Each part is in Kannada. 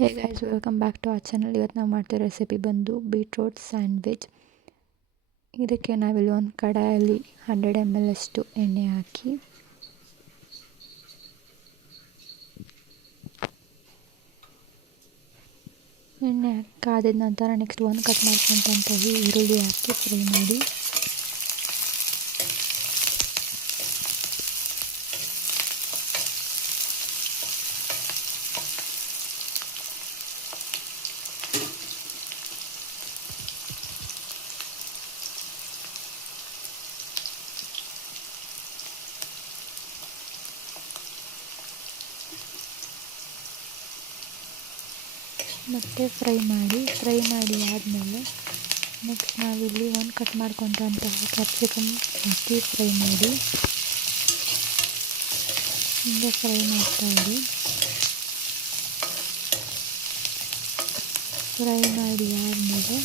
Hey guys, welcome back to our channel. ಇವತ್ತು ನಾವು ಮಾಡ್ತಿರೋ ರೆಸಿಪಿ ಬಂದು ಬೀಟ್ರೋಟ್ ಸ್ಯಾಂಡ್ವಿಚ್. ಇದಕ್ಕೆ ನಾವಿಲ್ಲಿ ಒಂದು ಕಡಾಯಲ್ಲಿ 100 ml ಅಷ್ಟು ಎಣ್ಣೆ ಹಾಕಿ ಎಣ್ಣೆ ಕಾದಿದ ನಂತರ ನೆಕ್ಸ್ಟ್ ಒಂದು ಕಟ್ ಮಾಡ್ಕೊಂಡಂತಹ ಈರುಳ್ಳಿ ಹಾಕಿ ಫ್ರೈ ಮಾಡಿ ಮತ್ತು ಫ್ರೈ ಮಾಡಿ ಆದಮೇಲೆ ನೆಕ್ಸ್ಟ್ ನಾವಿಲ್ಲಿ ಒಂದು ಕಟ್ ಮಾಡ್ಕೊಂಡಂತಹ ಕ್ಯಾಪ್ಸಿಕಮ್ ಹಾಕಿ ಫ್ರೈ ಮಾಡಿ ಹಿಂಗೆ ಫ್ರೈ ಮಾಡ್ತಾಯಿರಿ. ಫ್ರೈ ಮಾಡಿ ಆದಮೇಲೆ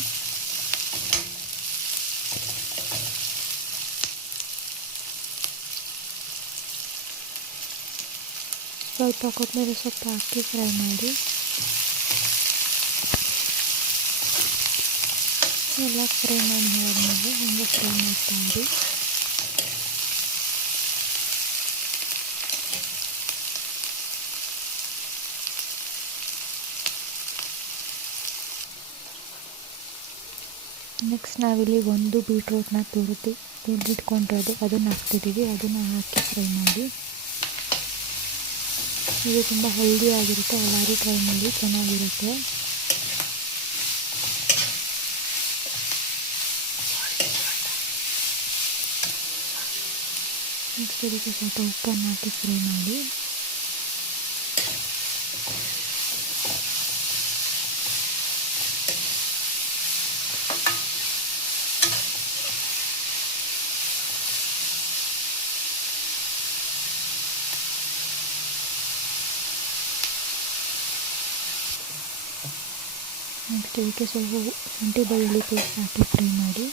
ಸ್ವಲ್ಪ ಕೊತ್ತಂಬರಿ ಸೊಪ್ಪು ಹಾಕಿ ಫ್ರೈ ಮಾಡಿ ಎಲ್ಲ ಫ್ರೈ ಮಾಡಿ ಆದಮೇಲೆ ಹಂಗೆ ಫ್ರೈ ಮಾಡ್ತಾಯಿರಿ. ನೆಕ್ಸ್ಟ್ ನಾವಿಲ್ಲಿ ಒಂದು ಬೀಟ್ರೂಟ್ನ ತುರಿದಿಟ್ಕೊಂಡಿರೋದು ಅದನ್ನು ಹಾಕ್ತಿದ್ದೀವಿ. ಅದನ್ನು ಹಾಕಿ ಫ್ರೈ ಮಾಡಿ. ಇದು ತುಂಬ ಹೆಲ್ದಿ ಆಗಿರುತ್ತೆ, ಎಲ್ಲರೂ ಟ್ರೈ ಮಾಡಿ, ಚೆನ್ನಾಗಿರುತ್ತೆ. ನೆಕ್ಸ್ಟ್ ಇದಕ್ಕೆ ಸ್ವಲ್ಪ ಉಪ್ಪನ್ನು ಹಾಕಿ ಫ್ರೈ ಮಾಡಿ. ನೆಕ್ಸ್ಟ್ ಇದಕ್ಕೆ ಸ್ವಲ್ಪ ಶುಂಠಿ ಬೆಳ್ಳುಳ್ಳಿ ಪೇಸ್ಟ್ ಹಾಕಿ ಫ್ರೈ ಮಾಡಿ.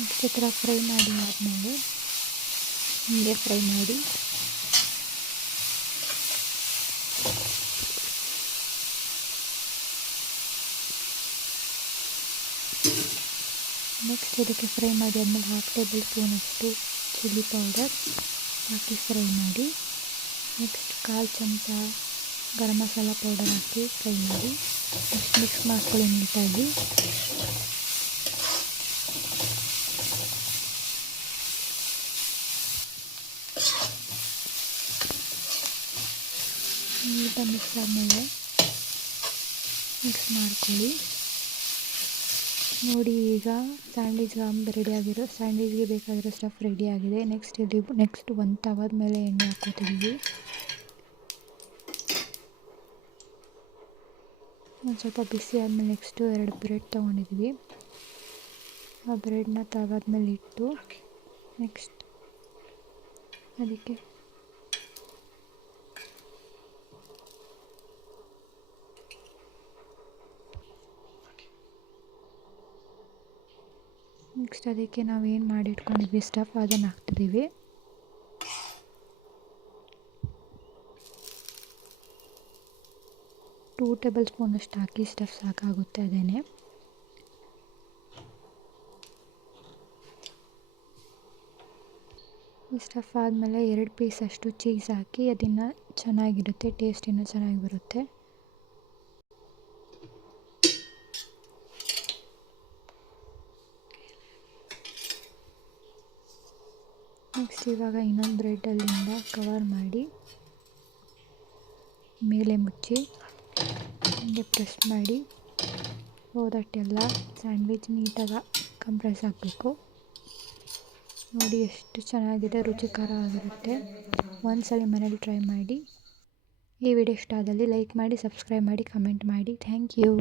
ನೆಕ್ಸ್ಟ್ ಈ ಥರ ಫ್ರೈ ಮಾಡಿ ಆದಮೇಲೆ ಹಿಂಗೆ ಫ್ರೈ ಮಾಡಿ ನೆಕ್ಸ್ಟ್ ಇದಕ್ಕೆ ಫ್ರೈ ಮಾಡಿ ಆದಮೇಲೆ 1/2 ಟೇಬಲ್ ಸ್ಪೂನಷ್ಟು ಚಿಲ್ಲಿ ಪೌಡರ್ ಹಾಕಿ ಫ್ರೈ ಮಾಡಿ. ನೆಕ್ಸ್ಟ್ 1/4 ಚಮಚ ಗರಂ ಮಸಾಲ ಪೌಡರ್ ಹಾಕಿ ಫ್ರೈ ಮಾಡಿ. ನೆಕ್ಸ್ಟ್ ಮಿಕ್ಸ್ ಮಾಡ್ಕೊಳ್ಳಿ ನೀಟಾಗಿ. ನೀಟಾಗಿ ಮಿಕ್ಸ್ ಆದಮೇಲೆ ಮಿಕ್ಸ್ ಮಾಡ್ಕೊಳ್ಳಿ. ನೋಡಿ, ಈಗ ಸ್ಯಾಂಡ್ವಿಚ್ಗೆ ಬೇಕಾಗಿರೋ ಸ್ಟಫ್ ರೆಡಿಯಾಗಿದೆ. ನೆಕ್ಸ್ಟ್ ಒಂದು ತವದ ಮೇಲೆ ಎಣ್ಣೆ ಹಾಕ್ಕೋತಿದ್ದೀವಿ. ಒಂದು ಸ್ವಲ್ಪ ಬಿಸಿ ಆದಮೇಲೆ ನೆಕ್ಸ್ಟು 2 ಬ್ರೆಡ್ ತೊಗೊಂಡಿದ್ದೀವಿ. ಆ ಬ್ರೆಡ್ನ ತವದ ಮೇಲೆ ಇಟ್ಟು ನೆಕ್ಸ್ಟ್ ಅದಕ್ಕೆ ನಾವು ಏನು ಮಾಡಿಟ್ಕೊಂಡಿದ್ವಿ ಸ್ಟಫ್ ಅದನ್ನು ಹಾಕ್ತಿದ್ದೀವಿ. ಟೂ ಟೇಬಲ್ ಸ್ಪೂನಷ್ಟು ಹಾಕಿ ಸ್ಟಫ್ ಸಾಕಾಗುತ್ತೆ. ಅದೇನೆ ಈ ಸ್ಟಫ್ ಆದಮೇಲೆ 2 ಪೀಸ್ ಅಷ್ಟು ಚೀಸ್ ಹಾಕಿ ಅದನ್ನು ಚೆನ್ನಾಗಿರುತ್ತೆ, ಟೇಸ್ಟ್ ಇನ್ನೂ ಚೆನ್ನಾಗಿ ಬರುತ್ತೆ. ನೆಕ್ಸ್ಟ್ ಇವಾಗ ಇನ್ನೊಂದು ಬ್ರೆಡ್ಡಲ್ಲಿಂದ ಕವರ್ ಮಾಡಿ ಮೇಲೆ ಮುಚ್ಚಿ ಹಿಂಗೆ ಪ್ರೆಸ್ ಮಾಡಿ ಹೋದಟ್ಟೆಲ್ಲ ಸ್ಯಾಂಡ್ವಿಚ್ ನೀಟಾಗಿ ಕಂಪ್ರೆಸ್ ಆಗಬೇಕು. ನೋಡಿ ಎಷ್ಟು ಚೆನ್ನಾಗಿದೆ, ರುಚಿಕರ ಆಗಿರುತ್ತೆ. ಒಂದ್ಸಲ ಮನೇಲಿ ಟ್ರೈ ಮಾಡಿ. ಈ ವಿಡಿಯೋ ಇಷ್ಟ ಆದಲ್ಲಿ ಲೈಕ್ ಮಾಡಿ, ಸಬ್ಸ್ಕ್ರೈಬ್ ಮಾಡಿ, ಕಮೆಂಟ್ ಮಾಡಿ. Thank you.